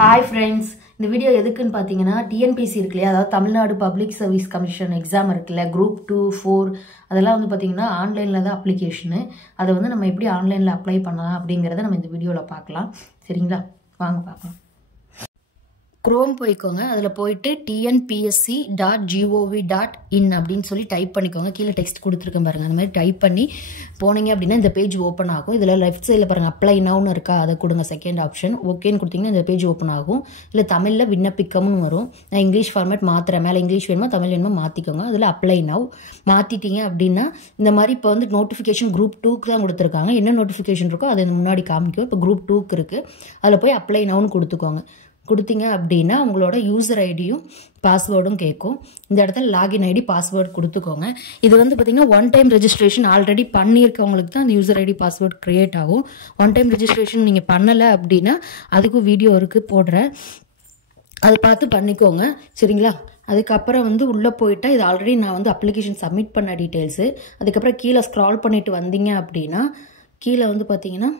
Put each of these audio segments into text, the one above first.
Hi friends, இந்த video எதுக்குன்னு பாத்தீங்கன்னா TNPSC இருக்குலையா, அதாவது Tamil Nadu public service commission exam இருக்குல்ல, குரூப் 2, 4 அதெல்லாம் வந்து பாத்தீங்கன்னா ஆன்லைன்ல தான் அப்ளிகேஷன். அதை வந்து நம்ம எப்படி ஆன்லைன்ல அப்ளை பண்ணலாம் அப்படிங்கறத நம்ம இந்த வீடியோல பார்க்கலாம். சரிங்களா? வாங்க பார்க்கலாம். Chrome போய்க்கோங்க. அதுல போயிட்டு tnpsc.gov.in அப்படின்னு சொல்லி டைப் பண்ணிக்கோங்க. கீழே டெக்ஸ்ட் கொடுத்துருக்கேன் பாருங்க. அந்த மாதிரி டைப் பண்ணி போனீங்க அப்படின்னா இந்த பேஜ் ஓப்பன் ஆகும். இதில் லெஃப்ட் சைடில் பாருங்க அப்ளை நவுன்னு இருக்கா, அதை கொடுங்க. செகண்ட் ஆப்ஷன் ஓகேன்னு கொடுத்தீங்கன்னா இந்த பேஜ் ஓப்பன் ஆகும். இல்லை தமிழில் விண்ணப்பிக்கம்னு வரும். நான் இங்கிலீஷ் ஃபார்மேட் மாற்றுறேன். மேலே இங்கிலீஷ் வேணுமா தமிழ் வேணுமா மாற்றிக்கோங்க. அதில் அப்ளை நவ் மாற்றிட்டீங்க அப்படின்னா இந்த மாதிரி இப்போ வந்து நோட்டிஃபிகேஷன் குரூப் 2க்கு தான் கொடுத்துருக்காங்க. என்ன நோட்டிஃபிகேஷன் இருக்கோ அதை முன்னாடி காமிக்கும். இப்போ குரூப் 2க்கு இருக்குது. அதில் போய் அப்ளை நவுன்னு கொடுத்துக்கோங்க. கொடுத்தீங்க அப்படின்னா உங்களோட யூசர் ஐடியும் பாஸ்வேர்டும் கேட்கும். இந்த இடத்துல லாகின் ஐடி பாஸ்வேர்டு கொடுத்துக்கோங்க. இது வந்து பார்த்தீங்கன்னா ஒன் டைம் ரெஜிஸ்ட்ரேஷன் ஆல்ரெடி பண்ணியிருக்கவங்களுக்கு தான் அந்த யூசர் ஐடி பாஸ்வேர்டு க்ரியேட் ஆகும். ஒன் டைம் ரெஜிஸ்ட்ரேஷன் நீங்கள் பண்ணலை அப்படின்னா அதுக்கும் வீடியோ இருக்குது போடுறேன், அதை பார்த்து பண்ணிக்கோங்க. சரிங்களா? அதுக்கப்புறம் வந்து உள்ளே போயிட்டா இது ஆல்ரெடி நான் வந்து அப்ளிகேஷன் சப்மிட் பண்ண டீட்டெயில்ஸு. அதுக்கப்புறம் கீழே ஸ்க்ரால் பண்ணிட்டு வந்தீங்க அப்படின்னா கீழே வந்து பார்த்தீங்கன்னா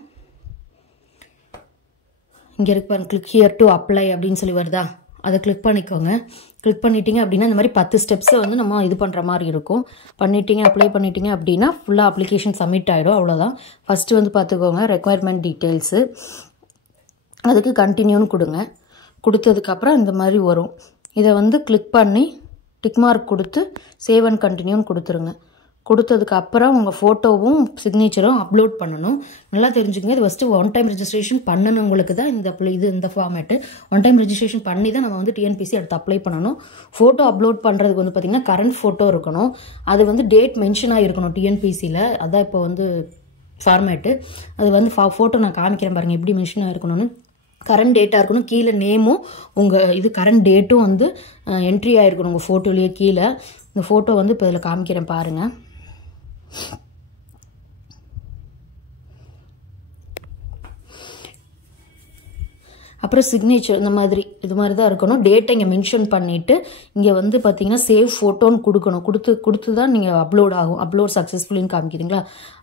இங்கே இருக்கு பாருங்க, கிளிக் ஹியர் டு அப்ளை அப்படின்னு சொல்லி வருதா, அதை கிளிக் பண்ணிக்கோங்க. கிளிக் பண்ணிட்டீங்க அப்படின்னா இந்த மாதிரி 10 ஸ்டெப்ஸை வந்து நம்ம இது பண்ணுற மாதிரி இருக்கும். பண்ணிட்டீங்க அப்ளை பண்ணிட்டீங்க அப்படின்னா ஃபுல்லாக அப்ளிகேஷன் சப்மிட் ஆகிடும். அவ்வளோதான். ஃபஸ்ட்டு வந்து பார்த்துக்கோங்க ரெக்குவயர்மெண்ட் டீட்டெயில்ஸு, அதுக்கு கண்டினியூன்னு கொடுங்க. கொடுத்ததுக்கப்புறம் இந்த மாதிரி வரும். இதை வந்து கிளிக் பண்ணி டிக் மார்க் கொடுத்து சேவ் அண்ட் கண்டினியூன்னு கொடுத்துருங்க. கொடுத்ததுக்கு அப்புறம் உங்கள் ஃபோட்டோவும் சிக்னேச்சரும் அப்லோட் பண்ணணும். நல்லா தெரிஞ்சுக்கங்க, இது ஃபஸ்ட்டு ஒன் டைம் ரெஜிஸ்ட்ரேஷன் பண்ணணுங்களுக்கு தான் இந்த ஃபார்மேட்டு. ஒன் டைம் ரெஜிஸ்ட்ரேஷன் பண்ணி தான் நம்ம வந்து TNPSC அடுத்து அப்ளை பண்ணணும். ஃபோட்டோ அப்லோட் பண்ணுறதுக்கு வந்து பார்த்திங்கன்னா கரண்ட் ஃபோட்டோ இருக்கணும். அது வந்து டேட் மென்ஷன் ஆகிருக்கணும் TNPSCயில். அதான் இப்போ வந்து ஃபார்மேட்டு. அது வந்து ஃபோட்டோ நான் காமிக்கிறேன் பாருங்கள் எப்படி மென்ஷன் ஆகிருக்கணும்னு. கரண்ட் டேட்டாக இருக்கணும். கீழே நேமும் உங்கள் இது கரண்ட் டேட்டும் வந்து என்ட்ரி ஆகிருக்கணும் உங்கள் ஃபோட்டோலேயே கீழே. இந்த ஃபோட்டோ வந்து இப்போ இதில் காமிக்கிறேன் பாருங்கள். அப்புறம் சிக்னேச்சர் இந்த மாதிரி இது மாதிரி தான் இருக்கணும். டேட்டை இங்கே மென்ஷன் பண்ணிவிட்டு இங்கே வந்து பார்த்தீங்கன்னா சேவ் ஃபோட்டோன்னு கொடுக்கணும். கொடுத்து தான் நீங்கள் அப்லோட் ஆகும். அப்லோட் சக்ஸஸ்ஃபுல்லின்னு காமிக்கிறீங்களா,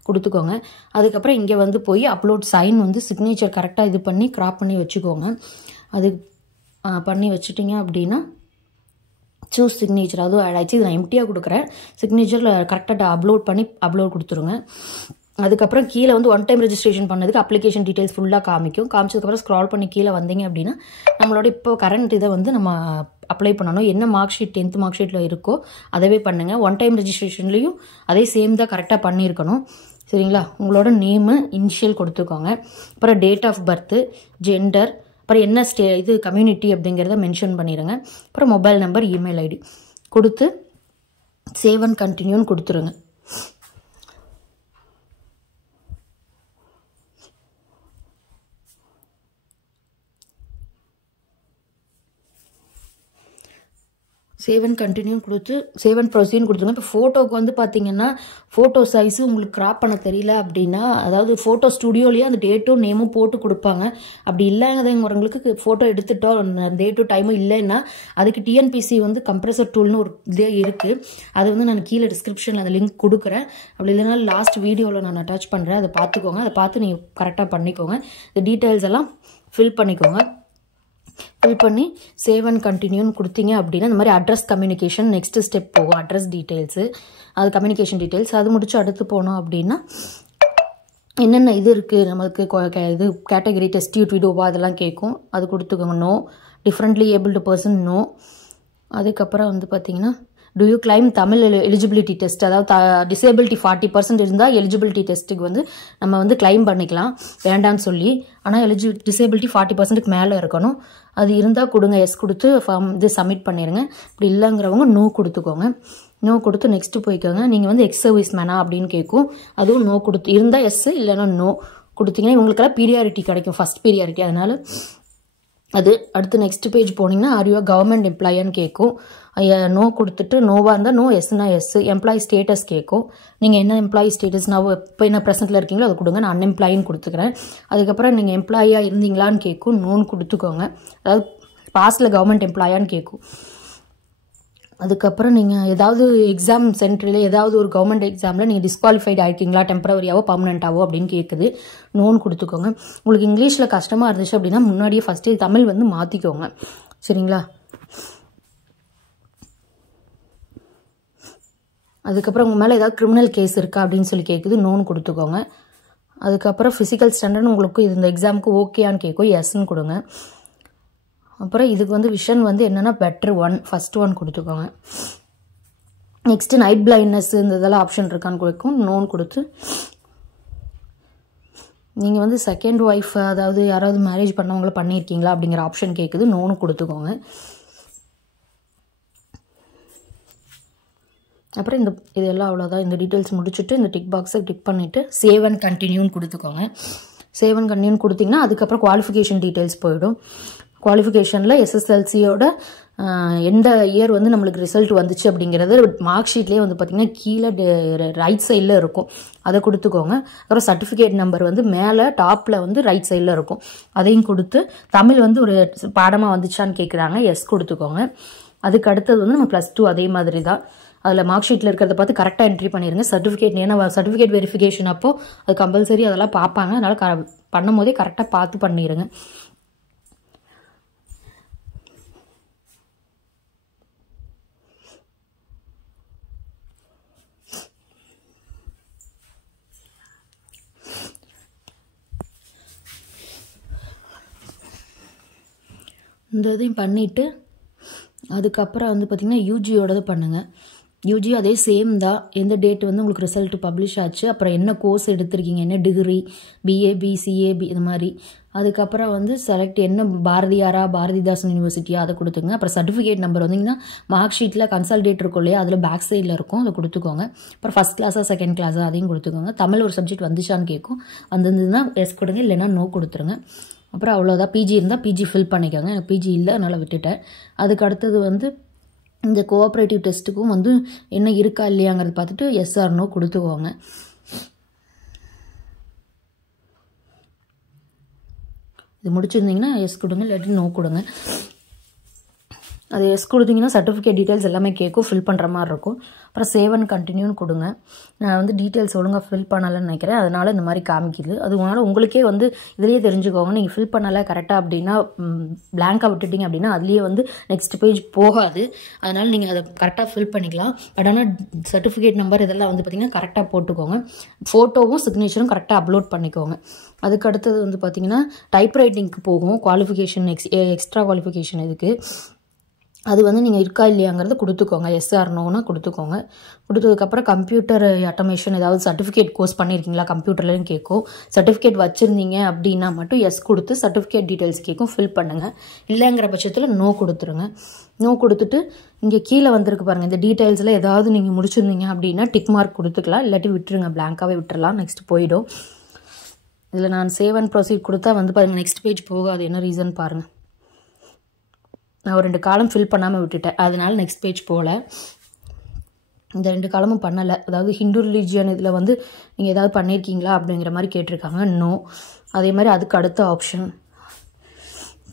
கொடுத்துக்கோங்க. அதுக்கப்புறம் இங்கே வந்து போய் அப்லோட் சைன் வந்து சிக்னேச்சர் கரெக்டாக இது பண்ணி கிராப் பண்ணி வச்சுக்கோங்க. அது பண்ணி வச்சுட்டிங்க அப்படின்னா சூஸ் சிக்னேச்சர் அதுவும் ஆட் ஆகிடுச்சு. இது நான் எம்டியாக கொடுக்குறேன். சிக்னேச்சரில் கரெக்டாக அப்லோட் கொடுத்துருங்க. அதுக்கப்புறம் கீழே வந்து ஒன் டைம் ரெஜிஸ்ட்ரேஷன் பண்ணதுக்கு அப்ளிகேஷன் டீட்டெயில்ஸ் ஃபுல்லாக காமிக்கும். காமிச்சதுக்கப்புறம் ஸ்க்ரால் பண்ணி கீழே வந்தீங்க அப்படின்னா நம்மளோட இப்போ கரண்ட் இதை வந்து நம்ம அப்ளை பண்ணணும். என்ன மார்க் ஷீட் 10th மார்க் ஷீட்டில் இருக்கோ அதவே பண்ணுங்கள். ஒன் டைம் ரெஜிஸ்ட்ரேஷன்லேயும் அதே சேம் தான் கரெக்டாக பண்ணியிருக்கணும். சரிங்களா? உங்களோட நேமு இனிஷியல் கொடுத்துக்கோங்க. அப்புறம் டேட் ஆஃப் பர்த்து, ஜெண்டர், அப்புறம் என்ன இது கம்யூனிட்டி அப்படிங்கிறத மென்ஷன் பண்ணிடுங்க. அப்புறம் மொபைல் நம்பர், இமெயில் ஐடி கொடுத்து சேவ் அண்ட் கண்டினியூன்னு கொடுத்துருங்க. சேவ் அண்ட் கண்டினியூ கொடுத்து சேவ் அண்ட் ப்ரொசீட் கொடுத்துருங்க. இப்போ ஃபோட்டோவுக்கு வந்து பார்த்தீங்கன்னா ஃபோட்டோ சைஸு உங்களுக்கு கிராப் பண்ண தெரியல அப்படின்னா, அதாவது ஃபோட்டோ ஸ்டுடியோலேயே அந்த டேட்டும் நேமும் போட்டு கொடுப்பாங்க. அப்படி இல்லைங்கிறவங்களுக்கு ஃபோட்டோ எடுத்துட்டோம் டேட்டும் டைமும் இல்லைன்னா அதுக்கு TNPSC வந்து கம்ப்ரெசர் டூல்னு ஒரு இதே இருக்குது. அது வந்து நான் கீழே டிஸ்கிரிப்ஷனில் அந்த லிங்க் கொடுக்குறேன். அப்படி இல்லைனா லாஸ்ட் வீடியோவில் நான் அட்டாச் பண்ணுறேன். அதை பார்த்துக்கோங்க. அதை பார்த்து நீங்கள் கரெக்டாக பண்ணிக்கோங்க. இந்த டீட்டெயில்ஸ் எல்லாம் ஃபில் பண்ணிக்கோங்க. ஃபில் பண்ணி சேவ் அண்ட் கண்டினியூன்னு கொடுத்தீங்க அப்படின்னா இந்த மாதிரி அட்ரஸ் கம்யூனிகேஷன் நெக்ஸ்ட் ஸ்டெப் போகும். அட்ரஸ் டீட்டெயில்ஸு, அது கம்யூனிகேஷன் டீட்டெயில்ஸ், அது முடிச்சு அடுத்து போனோம் அப்படின்னா என்னென்ன இது இருக்குது நமக்கு இது கேட்டகரி டெஸ்டியூட் விடோவா அதெல்லாம் கேட்கும். அது கொடுத்துக்கோங்க. No. Differently abled person no. அதுக்கப்புறம் வந்து பார்த்தீங்கன்னா to you claim Tamil eligibility test, அதாவது டிசேபிலிட்டி 40% இருந்தால் எலிஜிபிலிட்டி டெஸ்ட்டுக்கு வந்து நம்ம வந்து கிளைம் பண்ணிக்கலாம் வேண்டான்னு சொல்லி. ஆனால் டிசேபிலிட்டி 40%க்கு மேலே இருக்கணும். அது இருந்தால் கொடுங்க. எஸ் கொடுத்து இது சப்மிட் பண்ணிடுங்க. இப்படி இல்லைங்கிறவங்க நோ கொடுத்துக்கோங்க. நோ கொடுத்து நெக்ஸ்ட்டு போய்க்கோங்க. நீங்கள் வந்து எக்ஸ் சர்வீஸ் மேனா அப்படின்னு கேட்கும். அதுவும் நோ கொடுத்து இருந்தால் எஸ் இல்லைன்னா நோ கொடுத்தீங்கன்னா இவங்களுக்கெல்லாம் பீரியாரிட்டி கிடைக்கும், ஃபஸ்ட் பீரியாரிட்டி. அதனால் அது அடுத்து நெக்ஸ்ட் பேஜ் போனீங்கன்னா ஆர் யூ கவர்மெண்ட் எம்ப்ளாயின்னு கேட்கும். நோ கொடுத்துட்டு நோவாக இருந்தால் நோ, எஸ்னா எஸ். எம்ப்ளாயி ஸ்டேட்டஸ் கேட்கும். நீங்கள் என்ன எம்ப்ளாயி ஸ்டேட்டஸ் நான் இப்போ என்ன ப்ரெசென்ட்டில் இருக்கீங்களோ அதை கொடுங்க. நான் அன்எம்ப்ளாயின்னு கொடுத்துக்கிறேன். அதுக்கப்புறம் நீங்கள் எம்ப்ளாயியாக இருந்தீங்களான்னு கேட்கும். நோன்னு கொடுத்துக்கோங்க. அதாவது பாஸ்டில் கவர்மெண்ட் எம்ப்ளாயான்னு கேட்கும். அதுக்கப்புறம் நீங்கள் ஏதாவது எக்ஸாம் சென்டரில் ஏதாவது ஒரு கவர்மெண்ட் எக்ஸாமில் நீங்கள் டிஸ்குவாலிஃபைட் ஆகிருக்கீங்களா, டெம்பரவரியாவோ பர்மனெண்ட்டாவோ அப்படின்னு கேட்குது. நோன் கொடுத்துக்கோங்க. உங்களுக்கு இங்கிலீஷில் கஷ்டமாக இருந்துச்சு அப்படின்னா முன்னாடியே ஃபஸ்ட்டே தமிழ் வந்து மாற்றிக்கோங்க. சரிங்களா? அதுக்கப்புறம் உங்கள் மேலே ஏதாவது கிரிமினல் கேஸ் இருக்கா அப்படின்னு சொல்லி கேட்குது. நோன் கொடுத்துக்கோங்க. அதுக்கப்புறம் ஃபிசிக்கல் ஸ்டாண்டர்ட் உங்களுக்கு இந்த எக்ஸாமுக்கு ஓகேயான்னு கேட்கும். எஸ்ன்னு கொடுங்க. அப்புறம் இதுக்கு வந்து விஷன் வந்து என்னென்னா பெட்டர் 1 ஃபஸ்ட் 1 கொடுத்துக்கோங்க. நெக்ஸ்ட்டு நைட் பிளைண்ட்னஸ் இந்த இதெல்லாம் ஆப்ஷன் இருக்கான்னு கொடுக்கும். நோன் கொடுத்து நீங்கள் வந்து செகண்ட் ஒய்ஃப் அதாவது யாராவது மேரேஜ் பண்ணவங்கள பண்ணியிருக்கீங்களா அப்படிங்கிற ஆப்ஷன் கேட்குது. நோனு கொடுத்துக்கோங்க. அப்புறம் இதெல்லாம் அவ்வளோதான். இந்த டீட்டெயில்ஸ் முடிச்சுட்டு இந்த டிக் பாக்ஸை டிக் பண்ணிவிட்டு சேவ் அண்ட் கண்டினியூன்னு கொடுத்துக்கோங்க. சேவ் அண்ட் கண்டினியூன்னு கொடுத்திங்கன்னா அதுக்கப்புறம் குவாலிஃபிகேஷன் டீட்டெயில்ஸ் போயிடும். குவாலிஃபிகேஷனில் எஸ்எஸ்எல்சியோட எந்த இயர் வந்து நம்மளுக்கு ரிசல்ட் வந்துச்சு அப்படிங்கிறது மார்க் ஷீட்லேயே வந்து பார்த்திங்கன்னா கீழே ரைட் சைடில் இருக்கும். அதை கொடுத்துக்கோங்க. அப்புறம் சர்டிஃபிகேட் நம்பர் வந்து மேலே டாப்பில் வந்து ரைட் சைடில் இருக்கும். அதையும் கொடுத்து தமிழ் வந்து ஒரு பாடமாக வந்துச்சான்னு கேட்குறாங்க. எஸ் கொடுத்துக்கோங்க. அதுக்கு அடுத்தது வந்து நம்ம +2 அதே மாதிரி தான். அதில் மார்க் ஷீட்டில் இருக்கிறத பார்த்து கரெக்டாக என்ட்ரி பண்ணிடுங்க. சர்டிஃபிகேட் ஏன்னா சர்டிஃபிகேட் வெரிஃபிகேஷன் அப்போது அது கம்பல்சரி அதெல்லாம் பார்ப்பாங்க. அதனால் பண்ணும் போதே கரெக்டாக பார்த்து பண்ணிடுங்க. இந்த இதையும் பண்ணிவிட்டு அதுக்கப்புறம் வந்து பார்த்திங்கன்னா யூஜியோடது பண்ணுங்கள். யூஜி அதே சேம் தான். எந்த டேட் வந்து உங்களுக்கு ரிசல்ட் பப்ளிஷ் ஆச்சு, அப்புறம் என்ன கோர்ஸ் எடுத்திருக்கீங்க, என்ன டிகிரி, பிஏபி சிஏபி இது மாதிரி. அதுக்கப்புறம் வந்து செலக்ட் என்ன பாரதியாரா பாரதிதாசன் யூனிவர்சிட்டியா அதை கொடுத்துங்க. அப்புறம் சர்டிஃபிகேட் நம்பர் வந்தீங்கன்னா மார்க் ஷீட்டில் கன்சால்டேட் இருக்கும் இல்லையா, அதில் பேக் சைடில் இருக்கும், அதை கொடுத்துக்கோங்க. அப்புறம் ஃபஸ்ட் கிளாஸா செகண்ட் கிளாஸா அதையும் கொடுத்துக்கோங்க. தமிழ் ஒரு சப்ஜெக்ட் வந்துச்சான்னு கேட்கும். வந்திருந்ததுன்னா எஸ் கொடுங்க, இல்லைன்னா நோ கொடுத்துருங்க. அப்புறம் அவ்வளோதான். பிஜி இருந்தால் பிஜி ஃபில் பண்ணிக்கோங்க. எனக்கு பிஜி இல்லை, அதனால் விட்டுட்டேன். அதுக்கு அடுத்தது வந்து இந்த கோஆப்ரேட்டிவ் டெஸ்ட்டுக்கும் வந்து என்ன இருக்கா இல்லையாங்கிறது பார்த்துட்டு எஸ் ஆர் நோ கொடுத்துக்கோங்க. இது முடிச்சிருந்தீங்கன்னா எஸ் கொடுங்க, இல்லாட்டி நோ கொடுங்க. அது எஸ் கொடுத்தீங்கன்னா சர்டிஃபிகேட் டீட்டெயில்ஸ் எல்லாமே கேட்கும், ஃபில் பண்ணுற மாதிரி இருக்கும். அப்புறம் சேவ் அண்ட் கண்டினியூன்னு கொடுங்க. நான் வந்து டீட்டெயில்ஸ் ஒழுங்காக ஃபில் பண்ணலைன்னு நினைக்கிறேன், அதனால் இந்த மாதிரி காமிக்குது. அதனால உங்களுக்கே வந்து இதுலேயே தெரிஞ்சுக்கோங்க. நீங்கள் ஃபில் பண்ணலை கரெக்டாக அப்படின்னா பிளாங்காக விட்டுட்டிங்க அப்படின்னா அதுலேயே வந்து நெக்ஸ்ட் பேஜ் போகாது. அதனால் நீங்கள் அதை கரெக்டாக ஃபில் பண்ணிக்கலாம். பட் ஆனால் சர்டிஃபிகேட் நம்பர் இதெல்லாம் வந்து பார்த்திங்கன்னா கரெக்டாக போட்டுக்கோங்க. ஃபோட்டோவும் சிக்னேச்சரும் கரெக்டாக அப்லோட் பண்ணிக்கோங்க. அதுக்கு அடுத்தது வந்து பார்த்திங்கன்னா டைப்ரைட்டிங்க்கு போகும். குவாலிஃபிகேஷன் எக்ஸ்ட்ரா குவாலிஃபிகேஷன் இதுக்கு அது வந்து நீங்கள் இருக்கா இல்லையாங்கிறது கொடுத்துக்கோங்க. எஸ்ஆர் நோனா கொடுத்துக்கோங்க. கொடுத்ததுக்கப்புறம் கம்ப்யூட்டர் ஆட்டோமேஷன் ஏதாவது சர்டிஃபிகேட் கோர்ஸ் பண்ணியிருக்கீங்களா கம்ப்யூட்டர்லையும் கேட்கும். சர்டிஃபிகேட் வச்சுருந்தீங்க அப்படின்னா மட்டும் எஸ் கொடுத்து சர்டிஃபிகேட் டீட்டெயில்ஸ் கேட்கும், ஃபில் பண்ணுங்கள். இல்லைங்கிற பட்சத்தில் நோ கொடுத்துருங்க. நோ கொடுத்துட்டு இங்கே கீழே வந்திருக்கு பாருங்கள், இந்த டீட்டெயில்ஸில் ஏதாவது நீங்கள் முடிச்சிருந்தீங்க அப்படின்னா டிக் மார்க் கொடுத்துக்கலாம், இல்லாட்டி விட்டுருங்க, பிளாங்காகவே விட்டுறலாம். நெக்ஸ்ட் போயிடும். இதில் நான் சேவ் அண்ட் ப்ரொசீட் கொடுத்தா வந்து பாருங்கள் நெக்ஸ்ட் பேஜ் போகாது. என்ன ரீசன் பாருங்கள், நான் ஒரு 2 காலம் ஃபில் பண்ணாமல் விட்டுட்டேன், அதனால நெக்ஸ்ட் பேஜ் போகல. இந்த 2 காலமும் பண்ணலை. அதாவது ஹிந்து ரிலீஜியன் இதில் வந்து நீங்கள் ஏதாவது பண்ணியிருக்கீங்களா அப்படிங்கிற மாதிரி கேட்டிருக்காங்க. நோ. அதே மாதிரி அதுக்கு அடுத்த ஆப்ஷன்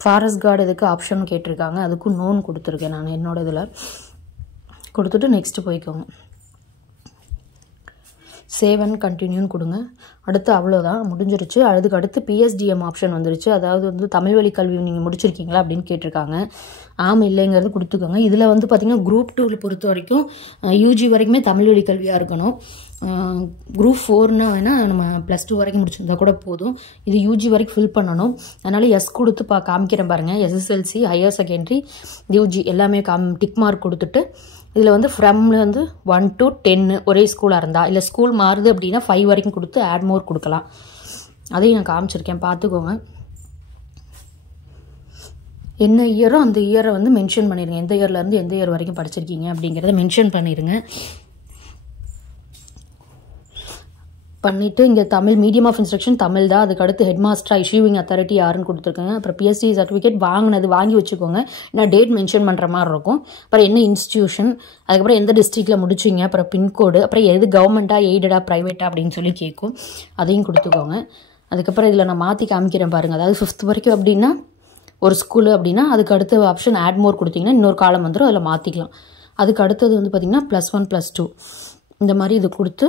ஃபாரஸ்ட் கார்டு இதுக்கு ஆப்ஷன் கேட்டிருக்காங்க, அதுக்கும் நோன்னு கொடுத்துருக்கேன் நான் என்னோட இதில். கொடுத்துட்டு நெக்ஸ்ட்டு போய்க்கோங்க. சேவ் அண்ட் கண்டினியூன்னு கொடுங்க. அடுத்து அவ்வளோதான், முடிஞ்சிருச்சு. அதுக்கு அடுத்து பிஎஸ்டிஎம் ஆப்ஷன் வந்துருச்சு. அதாவது வந்து தமிழ் வழி கல்வி நீங்கள் முடிச்சிருக்கீங்களா அப்படின்னு கேட்டிருக்காங்க. ஆமாம் இல்லைங்கிறது கொடுத்துக்கோங்க. இதில் வந்து பார்த்திங்கன்னா குரூப் 2 பொறுத்த வரைக்கும் யூஜி வரைக்குமே தமிழ் வழி கல்வியாக இருக்கணும். குரூப் 4னா வேணால் நம்ம +2 வரைக்கும் முடிச்சிருந்தா கூட போதும். இது யூஜி வரைக்கும் ஃபில் பண்ணணும். அதனால் எஸ் கொடுத்து காமிக்கிறேன் பாருங்கள். எஸ்எஸ்எல்சி, ஹையர் செகண்டரி, யூஜி எல்லாமே டிக் மார்க் கொடுத்துட்டு இதில் வந்து ஃப்ரம்ல வந்து 1 to 10 ஒரே ஸ்கூலாக இருந்தால், இல்லை ஸ்கூல் மாறுது அப்படின்னா 5 வரைக்கும் கொடுத்து ஆட் மோர் கொடுக்கலாம். அதையும் நான் காமிச்சிருக்கேன், பார்த்துக்கோங்க. என்ன இயரோ அந்த இயரை வந்து மென்ஷன் பண்ணிடுங்க. எந்த இயர்லேருந்து எந்த இயர் வரைக்கும் படிச்சிருக்கீங்க அப்படிங்கிறத மென்ஷன் பண்ணிடுங்க. பண்ணிவிட்டு இங்கே Tamil medium of instruction Tamil தான். அதுக்கடுத்து ஹெட் மாஸ்டர் இஷ்யூவிங் அத்தாரிட்டி யாருன்னு கொடுத்துருக்கேங்க. அப்புறம் பிஎஸ்டி சர்டிஃபிகேட் வாங்கி வச்சுக்கோங்க. நான் டேட் மென்ஷன் பண்ணுற மாதிரி இருக்கும். அப்புறம் என்ன இன்ஸ்டியூஷன், அதுக்கப்புறம் எந்த டிஸ்ட்ரிக்டில் முடிச்சிங்க, அப்புறம் பின்கோடு, அப்புறம் எது கவர்மெண்ட்டாக எய்டடா ப்ரைவேட்டா அப்படின்னு சொல்லி கேட்கும், அதையும் கொடுத்துக்கோங்க. அதுக்கப்புறம் இதில் நான் மாற்றி காமிக்கிறேன் பாருங்கள். அதாவது 5th வரைக்கும் அப்படின்னா ஒரு ஸ்கூலு அப்படின்னா அதுக்கு அடுத்த ஆப்ஷன் ஆட் மோர் கொடுத்தீங்கன்னா இன்னொரு காலம் வந்துடும், அதில் மாற்றிக்கலாம். அதுக்கு அடுத்தது வந்து பார்த்திங்கன்னா +1 +2 இந்த மாதிரி இது கொடுத்து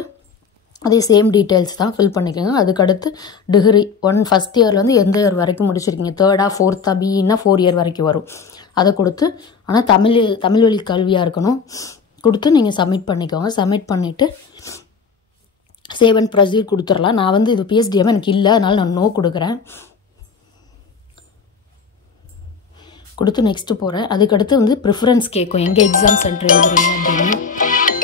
அதே சேம் டீட்டெயில்ஸ் தான் ஃபில் பண்ணிக்கோங்க. அதுக்கடுத்து டிகிரி ஃபஸ்ட் இயரில் வந்து எந்த இயர் வரைக்கும் முடிச்சிருக்கீங்க, 3rd 4th பிஇன்னா 4 இயர் வரைக்கும் வரும். அதை கொடுத்து ஆனால் தமிழ் வழி கல்வியாக இருக்கணும் கொடுத்து நீங்கள் சப்மிட் பண்ணிக்கோங்க. சப்மிட் பண்ணிவிட்டு சேவ் அண்ட் ப்ரொசீட் கொடுத்துடலாம். நான் வந்து இது பிஎஸ்டிஎம் எனக்கு இல்லை, அதனால் நான் நோ கொடுக்குறேன். கொடுத்து நெக்ஸ்ட்டு போகிறேன். அதுக்கடுத்து வந்து ப்ரிஃபரன்ஸ் கேட்கும், எங்கே எக்ஸாம் சென்டர் எழுதுறீங்க அப்படின்னு.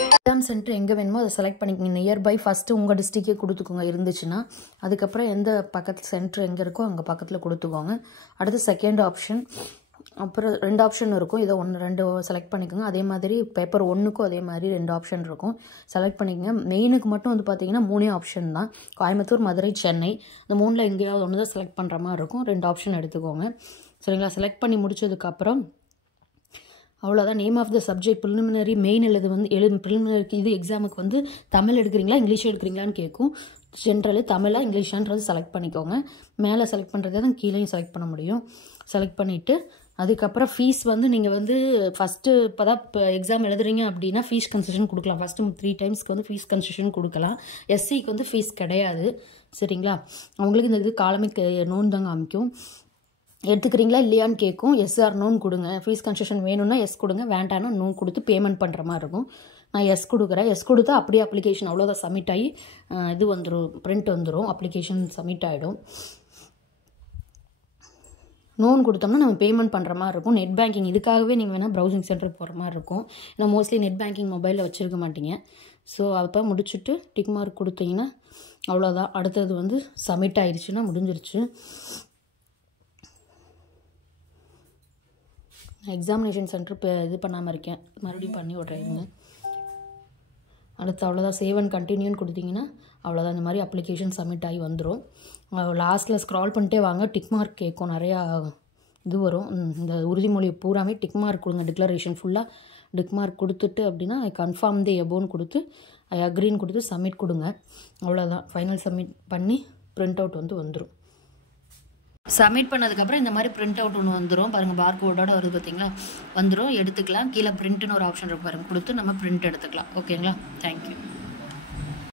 எக்ஸாம் சென்டர் எங்கே வேணுமோ அதை செலக்ட் பண்ணிக்கோங்க. நியர்பை ஃபஸ்ட்டு உங்கள் டிஸ்ட்ரிக்டே கொடுத்துக்கோங்க இருந்துச்சுன்னா. அதுக்கப்புறம் எந்த பக்கத்தில் சென்டர் எங்கே இருக்கோ அங்கே பக்கத்தில் கொடுத்துக்கோங்க. அடுத்து செகண்ட் ஆப்ஷன், அப்புறம் 2 ஆப்ஷன் இருக்கும். இதை 2 செலக்ட் பண்ணிக்கோங்க. அதே மாதிரி பேப்பர் 1க்கும் அதே மாதிரி 2 ஆப்ஷன் இருக்கும், செலக்ட் பண்ணிக்கோங்க. மெயினுக்கு மட்டும் வந்து பார்த்தீங்கன்னா 3 ஆப்ஷன் தான், கோயம்புத்தூர், மதுரை, சென்னை. இந்த 3ல் எங்கேயாவது ஒன்று தான் செலக்ட் பண்ணுற மாதிரி இருக்கும். 2 ஆப்ஷன் எடுத்துக்கோங்க. சரிங்களா? செலக்ட் பண்ணி முடிச்சதுக்கப்புறம் அவ்வளோதான். Name of the subject preliminary main ப்ரிலிமினரிக்கு இது எக்ஸாமுக்கு வந்து தமிழ் எடுக்கிறீங்களா இங்கிலீஷ் எடுக்கிறீங்களான்னு கேட்கும். ஜென்ரலு தமிழா இங்கிலீஷான்றது செலக்ட் பண்ணிக்கோங்க. மேலே செலக்ட் பண்ணுறதே தான் கீழேயும் செலக்ட் பண்ண முடியும். செலக்ட் பண்ணிவிட்டு அதுக்கப்புறம் ஃபீஸ் வந்து நீங்கள் வந்து ஃபஸ்ட்டு இப்போ தான் எக்ஸாம் எழுதுறீங்க அப்படின்னா ஃபீஸ் கன்செஷன் கொடுக்கலாம். ஃபஸ்ட்டு 3 டைம்ஸ்க்கு வந்து ஃபீஸ் கன்செஷன் கொடுக்கலாம். எஸ்சிக்கு வந்து ஃபீஸ் கிடையாது. சரிங்களா? அவங்களுக்கு இந்த இது காலமே நோன் தாங்க அமைக்கும். எடுத்துக்கிறீங்களா இல்லையான்னு கேட்கும். எஸ் ஆர் நோன் கொடுங்க. ஃபீஸ் கன்செஷன் வேணும்னா எஸ் கொடுங்க, வேண்டான்னா நோ கொடுத்து பேமெண்ட் பண்ணுற மாதிரி இருக்கும். நான் எஸ் கொடுக்குறேன். எஸ் கொடுத்தா அப்படியே அப்ளிகேஷன் அவ்வளோதான் சப்மிட் ஆகி இது வந்துடும், பிரிண்ட் வந்துடும், அப்ளிகேஷன் சப்மிட் ஆகிடும். நோன் கொடுத்தோம்னா நம்ம பேமெண்ட் பண்ணுற மாதிரி இருக்கும். நெட் பேங்கிங் இதுக்காகவே நீங்கள் வேணால் ப்ரௌசிங் சென்டருக்கு போகிற மாதிரி இருக்கும். ஏன்னா மோஸ்ட்லி நெட் பேங்கிங் மொபைலில் வச்சுருக்க மாட்டீங்க. ஸோ அப்போ முடிச்சுட்டு டிக் மார்க் கொடுத்தீங்கன்னா அவ்வளோதான். அடுத்தது வந்து சப்மிட் ஆயிடுச்சுன்னா முடிஞ்சிருச்சு. எக்ஸாமினேஷன் சென்டர் இப்போ இது பண்ணாமல் இருக்கேன், மறுபடியும் பண்ணி விட்றேங்க. அடுத்து அவ்வளோதான். சேவ் அண்ட் கண்டினியூன்னு கொடுத்தீங்கன்னா அவ்வளோதான். இந்த மாதிரி அப்ளிகேஷன் சப்மிட் ஆகி வந்துடும். லாஸ்ட்டில் ஸ்க்ரால் பண்ணிட்டே வாங்க, டிக் மார்க் கேட்கும், நிறையா இது வரும். இந்த உறுதிமொழி பூராமே டிக் மார்க் கொடுங்க. டிக்ளரேஷன் ஃபுல்லாக டிக் மார்க் கொடுத்துட்டு அப்படின்னா ஐ கன்ஃபார்ம் தி எபோன்னு கொடுத்து ஐ அக்ரின்னு கொடுத்து சப்மிட் கொடுங்க. அவ்வளோதான். ஃபைனல் சப்மிட் பண்ணி பிரிண்ட் அவுட் வந்து வந்துடும். சப்மிட் பண்ணதுக்கப்புறம் இந்த மாதிரி பிரிண்ட் அவுட் ஒன்று வந்துடும் பாருங்கள். பார்கோடோட வருது பார்த்தீங்களா, வந்துடும். எடுத்துக்கலாம். கீழே பிரிண்ட்னு ஒரு ஆப்ஷன் இருக்கு பாருங்கள், கொடுத்து நம்ம பிரிண்ட் எடுத்துக்கலாம். ஓகேங்களா? தேங்க்யூ.